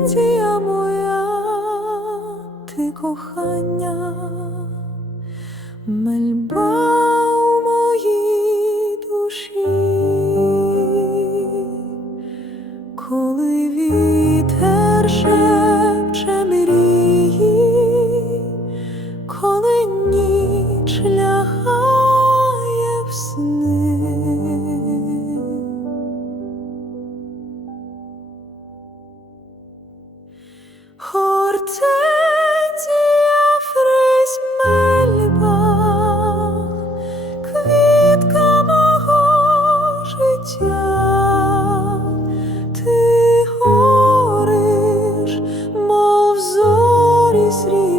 надія моя, ти кохання, мельба.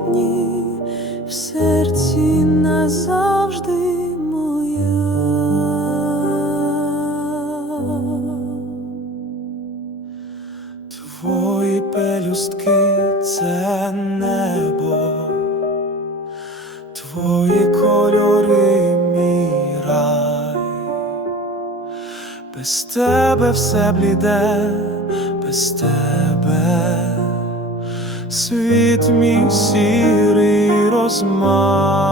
дні в серці назавжди моя, твої пелюстки це небо, твої кольори мій рай, без тебе все бліде, без тебе світ мій сірий. Розкажи